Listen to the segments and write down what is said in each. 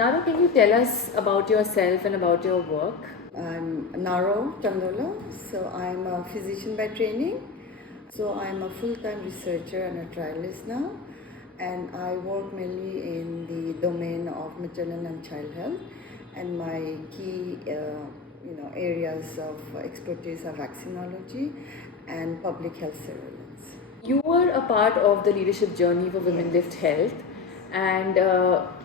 Naro, can you tell us about yourself and about your work? I'm Naro, so I'm a physician by training. So I'm a full-time researcher and a trialist now, and I work mainly in the domain of maternal and child health, and my key areas of expertise are vaccinology and public health surveillance. You were a part of the leadership journey for Women Lift Health, and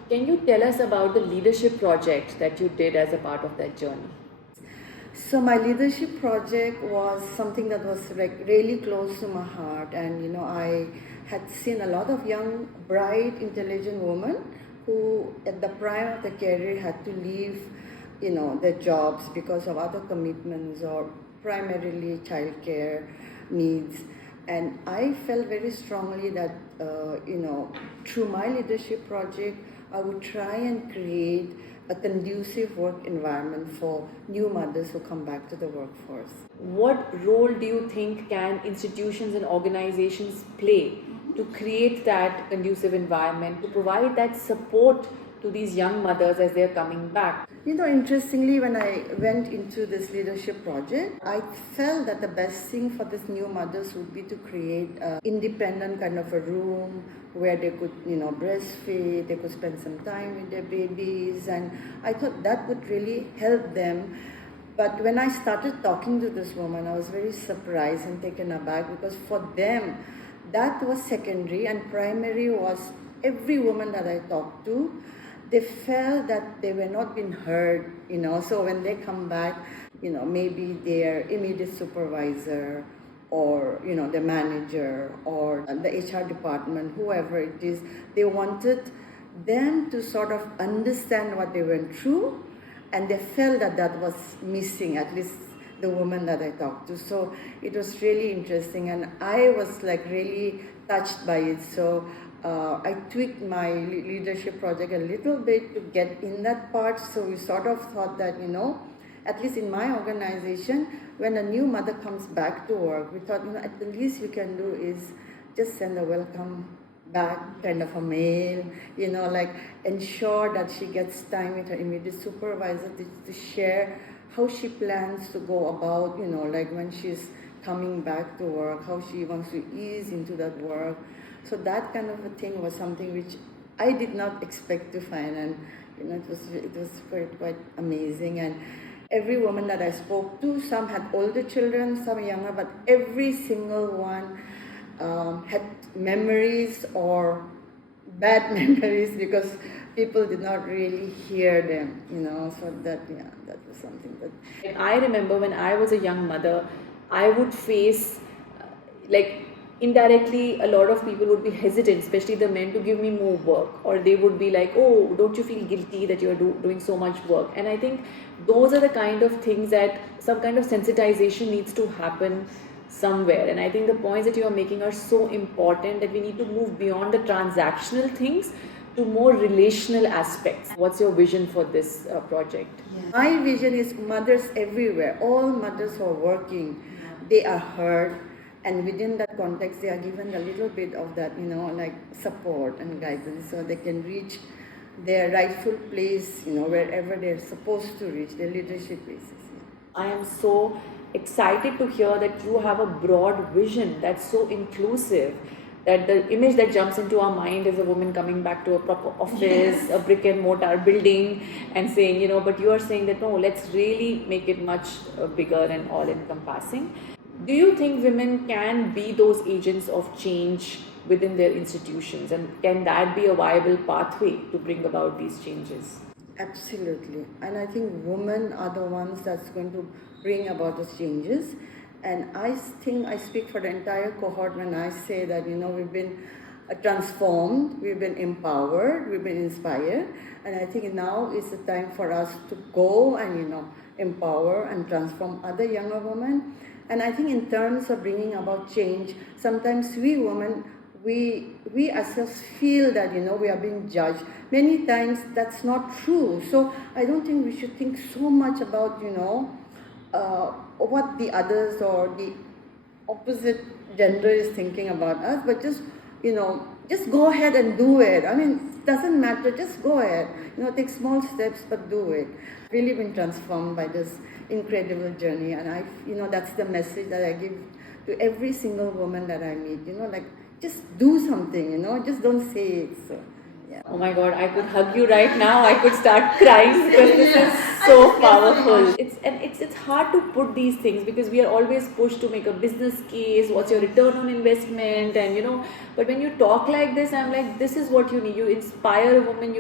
can you tell us about the leadership project that you did as a part of that journey? So my leadership project was something that was like really close to my heart, and I had seen a lot of young, bright, intelligent women who at the prime of their career had to leave their jobs because of other commitments or primarily childcare needs. And I felt very strongly that through my leadership project I would try and create a conducive work environment for new mothers who come back to the workforce. What role do you think can institutions and organizations play to create that conducive environment, to provide that support to these young mothers as they're coming back? Interestingly, when I went into this leadership project, I felt that the best thing for these new mothers would be to create an independent kind of a room where they could, breastfeed, they could spend some time with their babies, and I thought that would really help them. But when I started talking to this woman, I was very surprised and taken aback because for them, that was secondary, and primary was every woman that I talked to, they felt that they were not being heard, so when they come back, maybe their immediate supervisor or, the manager or the HR department, whoever it is, they wanted them to sort of understand what they went through, and they felt that that was missing, at least the woman that I talked to. So it was really interesting, and I was like really touched by it. So I tweaked my leadership project a little bit to get in that part. So we sort of thought that, at least in my organization, when a new mother comes back to work, we thought, at the least we can do is just send a welcome back kind of a mail, like ensure that she gets time with her immediate supervisor to share how she plans to go about, like when she's coming back to work, how she wants to ease into that work. So that kind of a thing was something which I did not expect to find, and it was quite amazing. And every woman that I spoke to, some had older children, some younger, but every single one had memories or bad memories because people did not really hear them, so that was something that... I remember when I was a young mother, I would face indirectly a lot of people would be hesitant, especially the men, to give me more work, or they would be like, oh, don't you feel guilty that you're doing so much work? And I think those are the kind of things that some kind of sensitization needs to happen somewhere. And I think the points that you are making are so important, that we need to move beyond the transactional things to more relational aspects. What's your vision for this project? My vision is mothers everywhere, all mothers who are working, they are heard, and within that context they are given a little bit of that, like support and guidance, so they can reach their rightful place, wherever they're supposed to reach, their leadership places. I am so excited to hear that you have a broad vision that's so inclusive, that the image that jumps into our mind is a woman coming back to a proper office, yes, a brick and mortar building, and saying, but you are saying that no, let's really make it much bigger and all encompassing. Do you think women can be those agents of change within their institutions, and can that be a viable pathway to bring about these changes? Absolutely, and I think women are the ones that's going to bring about those changes. And I think I speak for the entire cohort when I say that, we've been transformed, we've been empowered, we've been inspired. And I think now is the time for us to go and, empower and transform other younger women. And I think in terms of bringing about change, sometimes we women, we ourselves feel that, we are being judged. Many times that's not true. So I don't think we should think so much about, what the others or the opposite gender is thinking about us, but just just go ahead and do it. I mean, it doesn't matter, just go ahead. Take small steps, but do it. Really been transformed by this incredible journey, and that's the message that I give to every single woman that I meet. Just do something. Just don't say it. So, yeah. Oh my God, I could hug you right now. I could start crying because this is so powerful. It's hard to put these things because we are always pushed to make a business case. What's your return on investment? And but when you talk like this, I'm like, this is what you need. You inspire a woman.